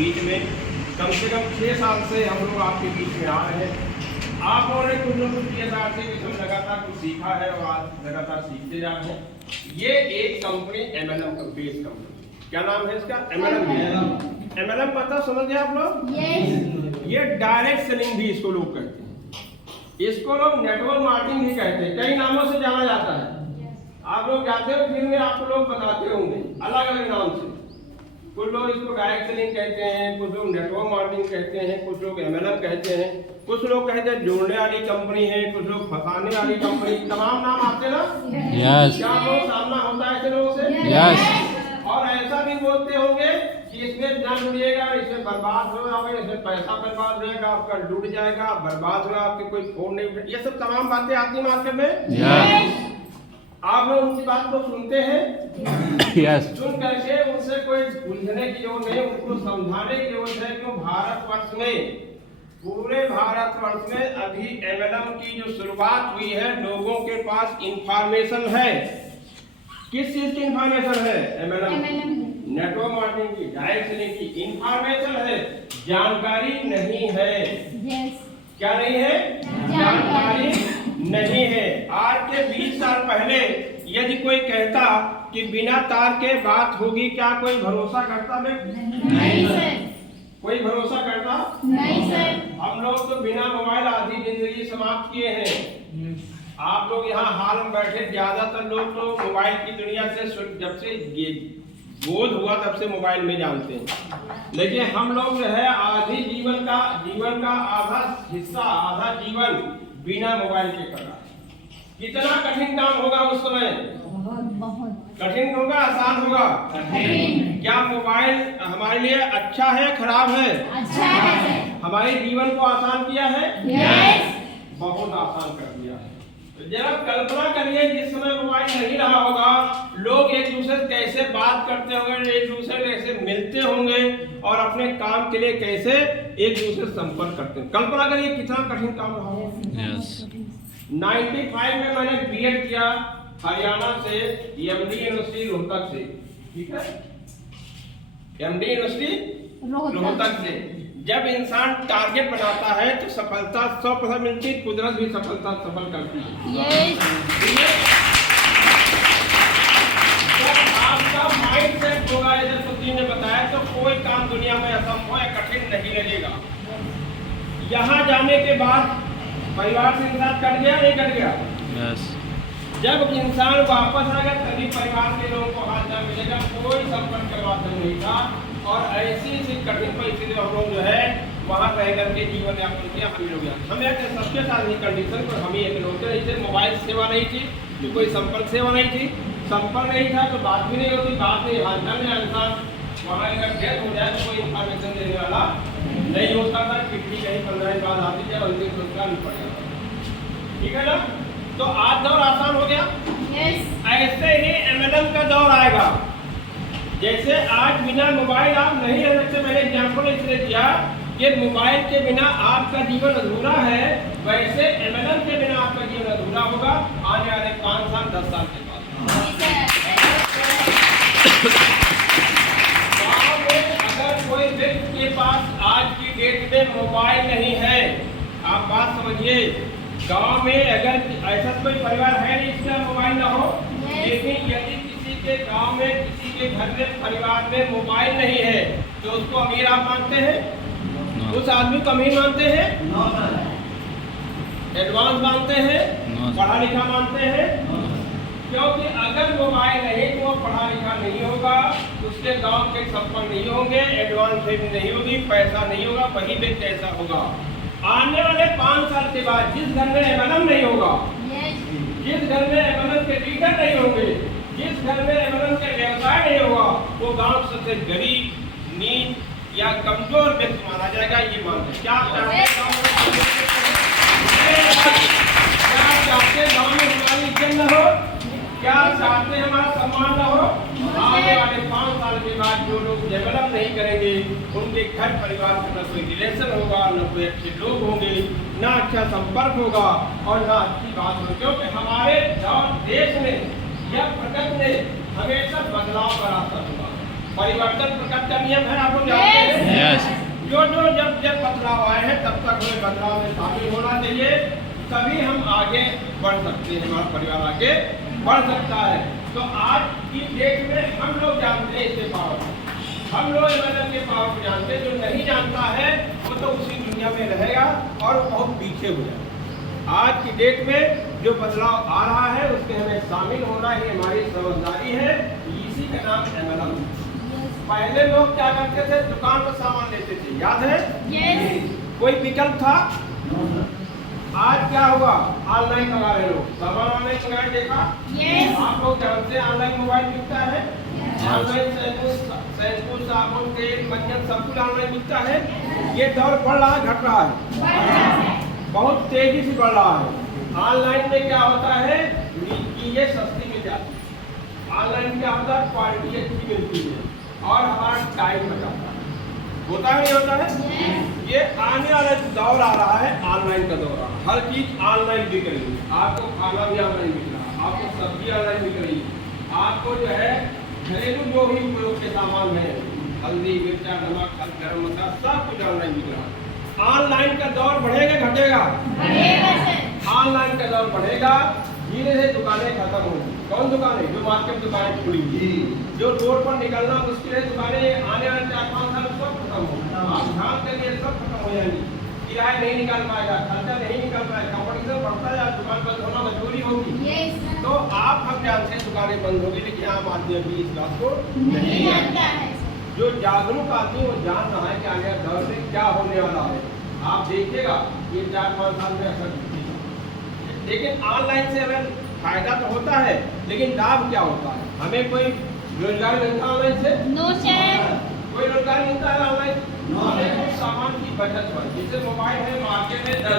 बीच में कम से कम 6 साल से हम लोग आपके बीच में आ रहे हैं। आप लोगों ने कुछ न कुछ PSR से हम लगातार कुछ सीखा है और आज लगातार सीखते जा रहे हैं। ये एक कंपनी MLM बेस्ड कंपनी, क्या नाम है इसका? MLM पता समझ गए आप लोग? ये डायरेक्ट सेलिंग भी इसको लोग कहते हैं, इसको लोग नेटवर्क मार्केटिंग भी कहते हैं, कई नामों से जाना जाता है। आप लोग जाते हो फिर में आपको लोग बताते होंगे अलग अलग नाम से। कुछ लोग इसको डायरेक्ट सेलिंग कहते हैं, कुछ लोग नेटवर्क मार्केटिंग कहते हैं, कुछ लोग MLM कहते हैं, कुछ लोग कहते हैं जोड़ने वाली कंपनी है, कुछ लोग फंसाने वाली कंपनी, तमाम नाम आते हैं ना। क्या लोग सामना होता है ऐसे लोगों से? और ऐसा भी बोलते होंगे कि इसमें न जुड़िएगा, इसमें बर्बाद हो जाएगा, इसमें पैसा बर्बाद हो जाएगा, आपका डूब जाएगा, बर्बाद होगा, आपके कोई फोन नहीं, ये सब तमाम बातें आती है मार्केट में। आप लोग उनकी बात को सुनते हैं, सुन करके उनसे कोई उलझने की जरूरत नहीं, उनको समझाने की जरूरत है। क्यों भारतवर्ष में, पूरे भारतवर्ष में अभी MLM की जो शुरुआत हुई है, लोगों के पास इंफॉर्मेशन है। किस चीज की इंफॉर्मेशन है? MLM नेटवर्क मार्केटिंग की, डायरेक्ट सेलिंग की इंफॉर्मेशन है, जानकारी नहीं है। क्या नहीं है? जानकारी नहीं है। आज के 20 साल पहले यदि कोई कहता कि बिना तार के बात होगी, क्या कोई भरोसा करता? नहीं सर। कोई भरोसा करता? नहीं सर। हम लोग तो बिना मोबाइल आधी जिंदगी समाप्त किए हैं। आप लोग यहाँ हाल में बैठे, ज्यादातर लोग तो मोबाइल की दुनिया से जब से बोध हुआ तब से मोबाइल में जानते हैं, लेकिन हम लोग जो है आधी जीवन का आधा हिस्सा, आधा जीवन बिना मोबाइल के कर रहा है। कितना कठिन काम होगा उस समय? बहुत कठिन होगा, आसान होगा? क्या मोबाइल हमारे लिए अच्छा है, खराब है? अच्छा है। हमारे जीवन को आसान किया है? बहुत आसान कर दिया है। जरा कल्पना करिए, जिस समय मोबाइल नहीं रहा होगा, लोग एक दूसरे से कैसे बात करते होंगे, एक दूसरे से कैसे मिलते होंगे और अपने काम के लिए कैसे एक दूसरे से संपर्क करते हैं। कल्पना करिए कितना कठिन काम रहा होगा। 95 में मैंने BEd किया हरियाणा से, MD यूनिवर्सिटी रोहतक से, ठीक है, MD यूनिवर्सिटी रोहतक से। जब इंसान टारगेट बनाता है तो सफलता 100% मिलती, कुदरत भी सफलता सफल करती है। तो आपका माइंड सेट होगा, जैसे सुधीर ने बताया, तो कोई काम दुनिया में असंभव या कठिन नहीं लगेगा। यहाँ जाने के बाद परिवार से इंसान कट गया, नहीं कट गया? जब इंसान वापस आएगा तभी परिवार के लोगों को हाथ न मिलेगा, कोई संपर्क का माध्यम नहीं था। और ऐसी कठिन परिस्थिति हम लोग जो है वहाँ रह करके जीवन यापन किया, हम लोग हम एक सबके साथ ही कंडीशन पर हम ही अकेले नहीं थे। मोबाइल सेवा नहीं थी, तो कोई संपर्क सेवा नहीं थी, संपर्क नहीं था तो बात भी नहीं होती, बात नहीं हालचाल में इंसान वहाँ अगर डेथ हो जाए तो कोई इंफॉर्मेशन देने वाला नहीं होता था। चिट्ठी कहीं 15 दिन बाद आती जाए, उस दिन सोचना नहीं पड़ जाता, ठीक है ना। तो आज दौर आसान हो गया। ऐसे ही MLM का दौर आएगा। जैसे आज बिना मोबाइल आप नहीं रह सकते, मैंने एग्जाम्पल इसलिए दिया कि मोबाइल के बिना आपका जीवन अधूरा है, वैसे MLM के बिना आपका जीवन अधूरा होगा आने वाले 5 साल 10 साल के बाद। गाँव में अगर कोई व्यक्ति के पास आज की डेट में मोबाइल नहीं है, आप बात समझिए, गांव में अगर ऐसा कोई परिवार है नहीं जिसका मोबाइल ना हो, लेकिन यदि किसी के गांव में, किसी के घर में, परिवार में मोबाइल नहीं है तो उसको अमीर आप मानते हैं? उस आदमी को अमीर मानते हैं? एडवांस मानते हैं? पढ़ा लिखा मानते हैं? क्योंकि अगर मोबाइल नहीं तो वो पढ़ा लिखा नहीं होगा, उसके गांव के संपर्क नहीं होंगे, एडवांस नहीं होगी, पैसा नहीं होगा, वही व्यक्ति ऐसा होगा। आने वाले 5 साल के बाद जिस घर में MLM नहीं होगा, जिस घर में MLM के लीडर नहीं होंगे, जिस घर में MLM के व्यवसाय नहीं होगा, वो गांव सबसे गरीब, नीच या कमजोर व्यक्ति माना जाएगा। ये मानते हैं। क्या चाहते गांव में हमारी इज्जत न हो? क्या चाहते हमारा सम्मान न हो? आने वाले 5 साल के बाद जो लोग डेवलप नहीं करेंगे, उनके घर परिवार के साथ कोई रिलेशन होगा, न कोई अच्छे लोग होंगे, ना अच्छा संपर्क होगा और ना अच्छी बात होगी। क्योंकि हमारे देश में या प्रकृति में हमेशा बदलाव का रास्ता होगा। परिवर्तन प्रकृति का नियम है, आप लोग जानते हैं। जो जो जब जब बदलाव आए हैं तब तक हमें बदलाव में शामिल होना चाहिए, तभी हम आगे बढ़ सकते हैं, हमारा परिवार आगे बढ़ सकता है। तो आज की डेट में हम लोग जानते हैं इसके पावर, हम लोग एमएलएम के पावर को जानते हैं। जो नहीं जानता है वो तो उसी दुनिया में रहेगा और वो बहुत पीछे हो जाएगा। आज की डेट में जो बदलाव आ रहा है उसके हमें शामिल होना ही हमारी समझदारी है, इसी का नाम एमएलएम। पहले लोग क्या करते थे, दुकान पर सामान लेते थे, याद है? कोई विकल्प था? आज क्या हुआ, ऑनलाइन मंगा रहे लोग, सामान ऑनलाइन मंगाए, देखा? आप लोग जानते हैं ऑनलाइन मोबाइल मिलता है, ऑनलाइन शैम्पू साबुन तेल मंजन सब कुछ ऑनलाइन मिलता है। ये दौर बढ़ रहा है घट रहा है? बहुत तेजी से बढ़ रहा है। ऑनलाइन में क्या होता है, चीजें सस्ती मिल जाती है। ऑनलाइन क्या होता है, क्वालिटी अच्छी मिलती है और हमारा टाइम बचाता है। होता है नहीं होता है? ये आने वाला दौर आ रहा है, ऑनलाइन का दौर आ रहा है। हर चीज ऑनलाइन बिक रही है, आपको खाना भी ऑनलाइन बिक रहा है, आपको सब्जी ऑनलाइन बिक रही है, आपको जो है घरेलू जो भी उपयोग के सामान है, हल्दी मिर्चा नमक गरम मसाला सब कुछ ऑनलाइन बिक रहा है। ऑनलाइन का दौर बढ़ेगा घटेगा? ऑनलाइन का दौर बढ़ेगा, धीरे से दुकानें खत्म होंगी। कौन दुकानें? जो मार्केट दुकानें खुलेंगी, जो रोड पर निकलना मुश्किल है दुकानें आने वाले 4-5 साल सब खत्म होगा। आप ध्यान देंगे सब खत्म हो जाएंगी, किराया नहीं निकाल पाएगा, खर्चा नहीं निकल पाएगा, कंपटीशन बढ़ता है, दुकान बंद होना मजबूरी होगी। तो आप हम जानते हैं दुकानें बंद होगी, लेकिन आम आदमी अभी इस बात को नहीं जानता है। जो जागरूक आदमी वो जान रहा है कि आगे दौर में क्या होने वाला है। आप देखिएगा ये 4-5 साल में असर दिखेगा। लेकिन ऑनलाइन से हमें फायदा तो होता है, लेकिन लाभ क्या होता है? हमें कोई रोजगार मिलता है ऑनलाइन से? नो सर, कोई रोजगार मिलता है ऑनलाइन? सामान की बचत पर, जैसे मोबाइल है मार्केट में